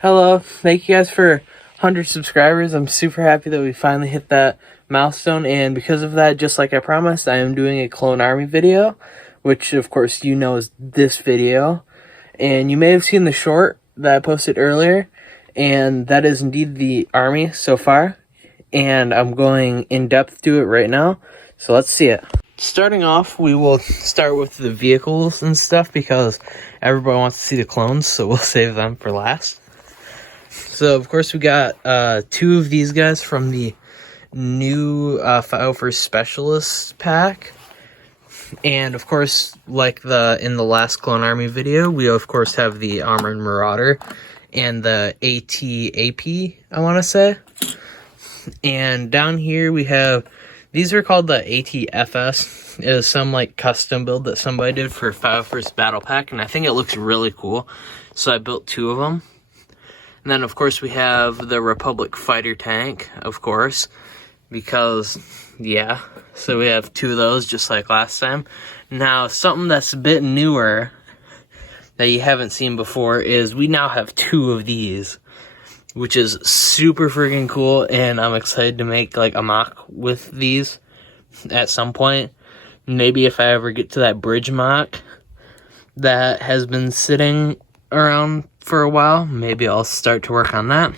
Hello, thank you guys for 100 subscribers. I'm super happy that we finally hit that milestone, and because of that, just like I promised, I am doing a Clone Army video, which of course you know is this video. And you may have seen the short that I posted earlier, and that is indeed the army so far. And I'm going in depth to it right now, so let's see it. Starting off, we will start with the vehicles and stuff because everybody wants to see the clones, so we'll save them for last. So, of course, we got two of these guys from the new 501st Specialist pack. And, of course, like in the last Clone Army video, we, of course, have the Armored Marauder and the AT-AP, I want to say. And down here we have, these are called the AT-FS. It is some, like, custom build that somebody did for 501st Battle Pack, and I think it looks really cool. So I built two of them. And then, of course, we have the Republic Fighter Tank, of course, because, yeah, so we have two of those just like last time. Now, something that's a bit newer that you haven't seen before is we now have two of these, which is super freaking cool, and I'm excited to make, like, a mock with these at some point. Maybe if I ever get to that bridge mock that has been sitting around for a while, maybe I'll start to work on that.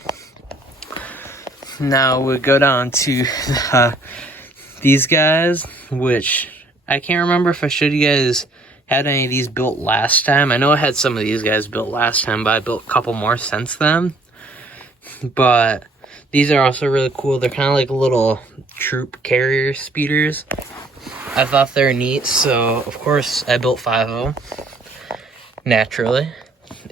Now we go down to these guys, which I can't remember if I showed you guys had any of these built last time. I know I had some of these guys built last time, but I built a couple more since then. But these are also really cool. They're kind of like little troop carrier speeders. I thought they were neat, so of course I built 5 of them, naturally.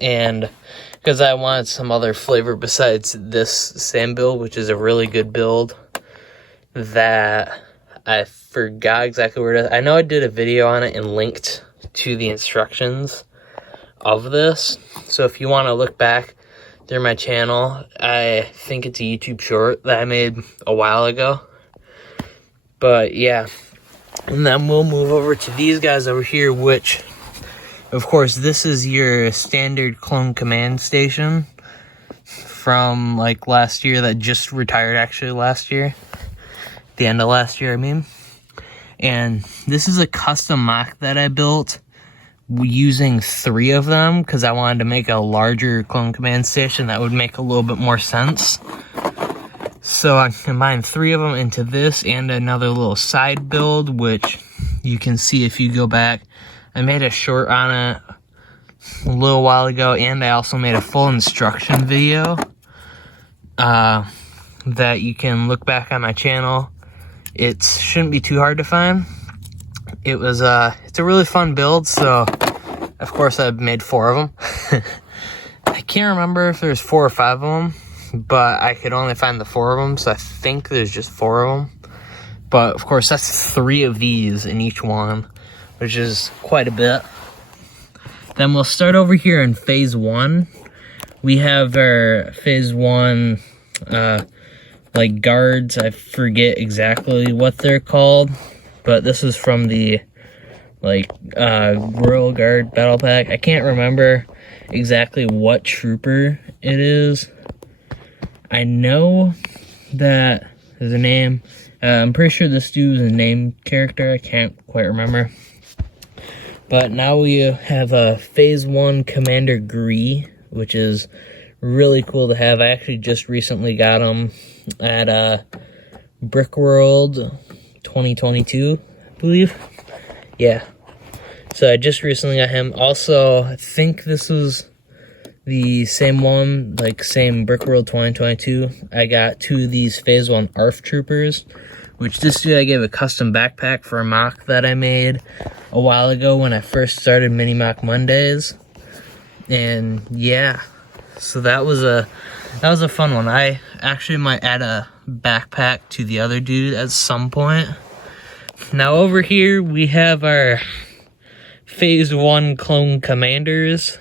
And because I wanted some other flavor besides this same build, which is a really good build that I forgot exactly where it is. I know I did a video on it and linked to the instructions of this. So if you want to look back through my channel, I think it's a YouTube short that I made a while ago. But yeah, and then we'll move over to these guys over here, which, of course, this is your standard clone command station from, like, last year that just retired, actually, last year. The end of last year, I mean. And this is a custom mock that I built using 3 of them because I wanted to make a larger clone command station that would make a little bit more sense. So I combined 3 of them into this and another little side build, which you can see if you go back. I made a short on it a little while ago, and I also made a full instruction video that you can look back on my channel. It shouldn't be too hard to find. It's a really fun build, so of course I made 4 of them. I can't remember if there's 4 or 5 of them, but I could only find the 4 of them, so I think there's just 4 of them. But of course that's 3 of these in each one, which is quite a bit. Then we'll start over here in phase 1. We have our phase 1 like guards. I forget exactly what they're called, but this is from the Royal Guard Battle Pack. I can't remember exactly what trooper it is. I know that there's a name. I'm pretty sure this dude is a named character. I can't quite remember. But now we have a phase 1 Commander Gree, which is really cool to have. I actually just recently got him at Brickworld 2022, I believe. Yeah. So I just recently got him. Also, I think this was the same one, like same Brickworld 2022. I got 2 of these phase 1 ARF troopers, which this dude I gave a custom backpack for a mock that I made a while ago when I first started Mini Mock Mondays. And yeah, so that was a fun one. I actually might add a backpack to the other dude at some point. Now over here we have our phase 1 clone commanders.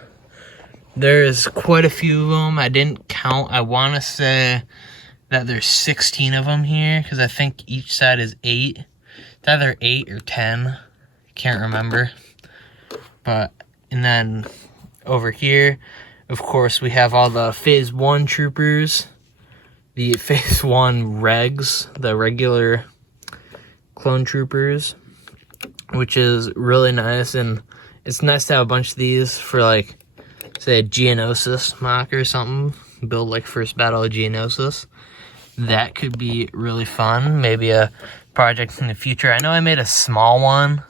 There's quite a few of them. I didn't count. I want to say that there's 16 of them here because I think each side is 8. It's either 8 or 10. Can't remember. But, and then over here Of course, we have all the Phase 1 troopers, the Phase 1 regs, the regular clone troopers, which is really nice. And it's nice to have a bunch of these for, like, say, a Geonosis mock or something. Build, like, first battle of Geonosis. That could be really fun. Maybe a project in the future. I know I made a small one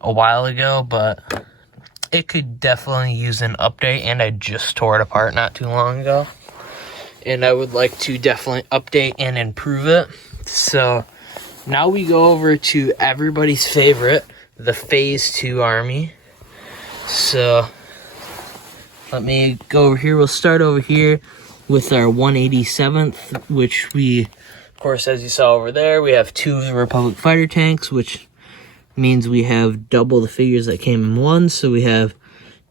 a while ago, but it could definitely use an update, and I just tore it apart not too long ago. And I would like to definitely update and improve it. So now we go over to everybody's favorite, the Phase 2 army. So let me go over here. We'll start over here with our 187th, which we, of course, as you saw over there, we have 2 of the Republic fighter tanks, which means we have double the figures that came in one. So we have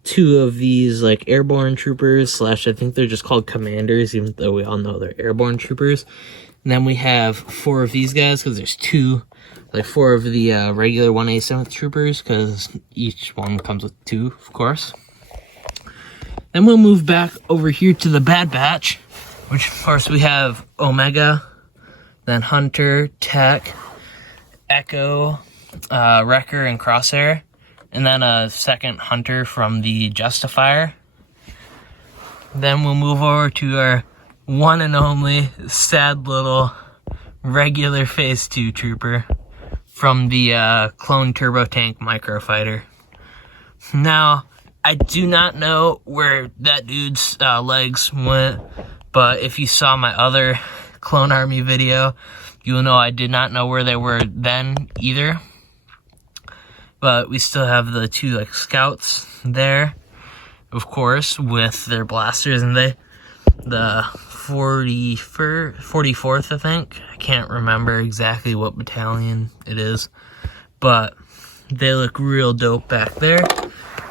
2 of these, like, airborne troopers, / I think they're just called commanders, even though we all know they're airborne troopers. And then we have 4 of these guys, because there's 2, like 4 of the regular 187th troopers, because each one comes with 2, of course. Then we'll move back over here to the Bad Batch, which, of course, we have Omega, then Hunter, Tech, Echo, Wrecker, and Crosshair, and then a second Hunter from the Justifier. Then we'll move over to our one and only sad little regular Phase 2 trooper from the Clone Turbo Tank Microfighter. Now, I do not know where that dude's legs went, but if you saw my other Clone Army video, you'll know I did not know where they were then either. But we still have the 2, like, scouts there, of course, with their blasters, and the 44th, I think. I can't remember exactly what battalion it is, but they look real dope back there.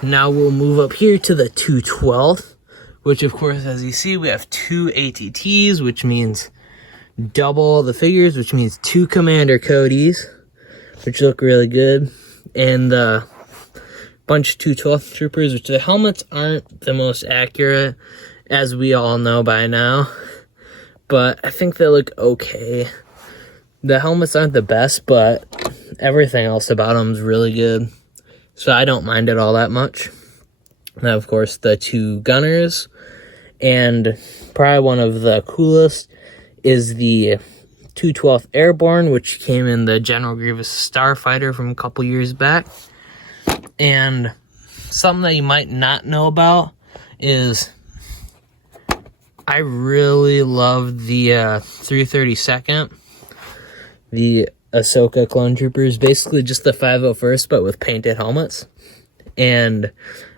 Now we'll move up here to the 212th, which, of course, as you see, we have 2 ATTs, which means double the figures, which means 2 Commander Codys, which look really good. And a bunch of 212th troopers, which the helmets aren't the most accurate, as we all know by now. But I think they look okay. The helmets aren't the best, but everything else about them is really good. So I don't mind it all that much. Now, of course, the 2 gunners. And probably one of the coolest is the 212th Airborne, which came in the General Grievous Starfighter from a couple years back. And something that you might not know about is I really love the 332nd, the Ahsoka Clone Troopers, basically just the 501st, but with painted helmets. And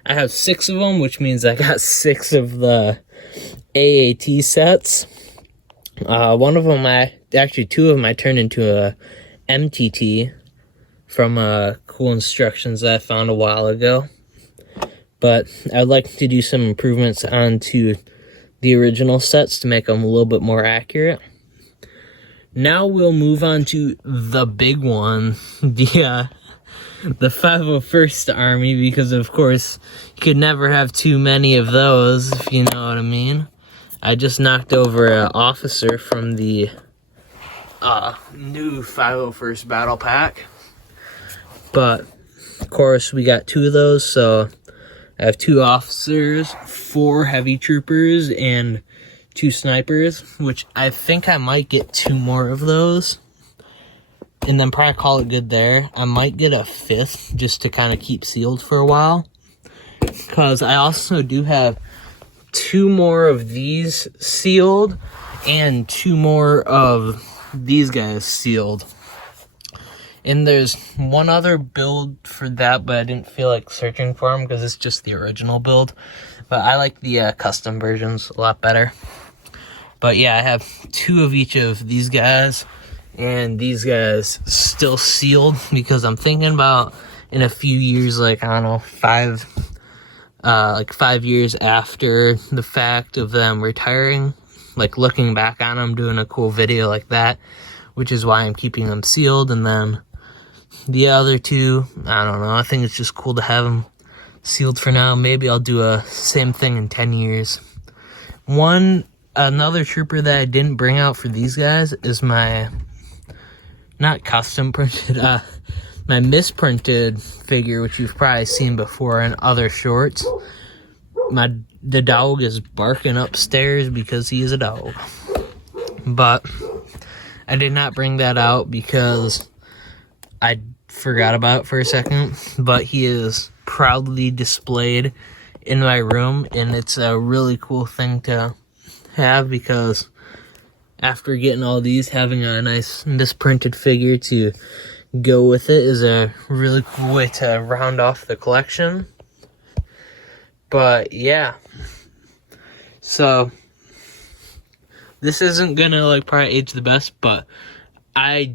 I have 6 of them, which means I got 6 of the AAT sets. One of them, actually 2 of them I turned into a MTT from cool instructions that I found a while ago. But I'd like to do some improvements onto the original sets to make them a little bit more accurate. Now we'll move on to the big one, the 501st Army, because of course you could never have too many of those, if you know what I mean. I just knocked over an officer from the new 501st Battle Pack. But, of course, we got 2 of those, so I have 2 officers, 4 heavy troopers, and 2 snipers, which I think I might get 2 more of those, and then probably call it good there. I might get a 5th, just to kind of keep sealed for a while, because I also do have 2 more of these sealed, and 2 more of these guys sealed. And there's one other build for that, but I didn't feel like searching for them because it's just the original build. But I like the custom versions a lot better. But yeah, I have 2 of each of these guys, and these guys still sealed because I'm thinking about in a few years, like, I don't know, 5 years after the fact of them retiring, like looking back on them, doing a cool video like that, which is why I'm keeping them sealed. And then the other 2, I don't know, I think it's just cool to have them sealed for now. Maybe I'll do a same thing in 10 years. Another trooper that I didn't bring out for these guys is my, not custom printed, my misprinted figure, which you've probably seen before in other shorts. The dog is barking upstairs because he is a dog. But I did not bring that out because I forgot about it for a second. But he is proudly displayed in my room, and it's a really cool thing to have because after getting all these, having a nice misprinted figure to go with it is a really cool way to round off the collection. But yeah, so this isn't gonna like probably age the best, but I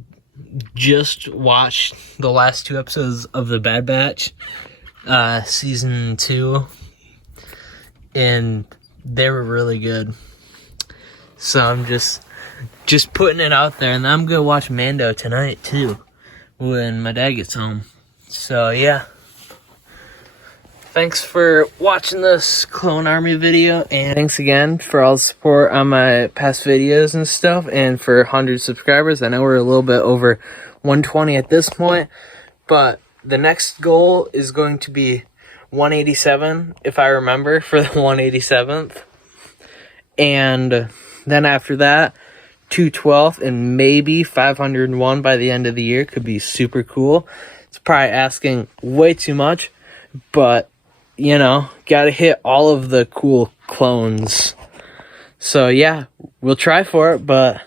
just watched the last 2 episodes of The Bad Batch, season 2, and they were really good. So I'm just putting it out there, and I'm gonna watch Mando tonight too when my dad gets home. So yeah, thanks for watching this Clone Army video, and thanks again for all the support on my past videos and stuff, and for 100 subscribers. I know we're a little bit over 120 at this point, but the next goal is going to be 187, if I remember, for the 187th. And then after that, 212 and maybe 501 by the end of the year could be super cool. It's probably asking way too much, but you know, gotta hit all of the cool clones. So yeah, we'll try for it, but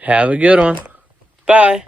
have a good one. Bye.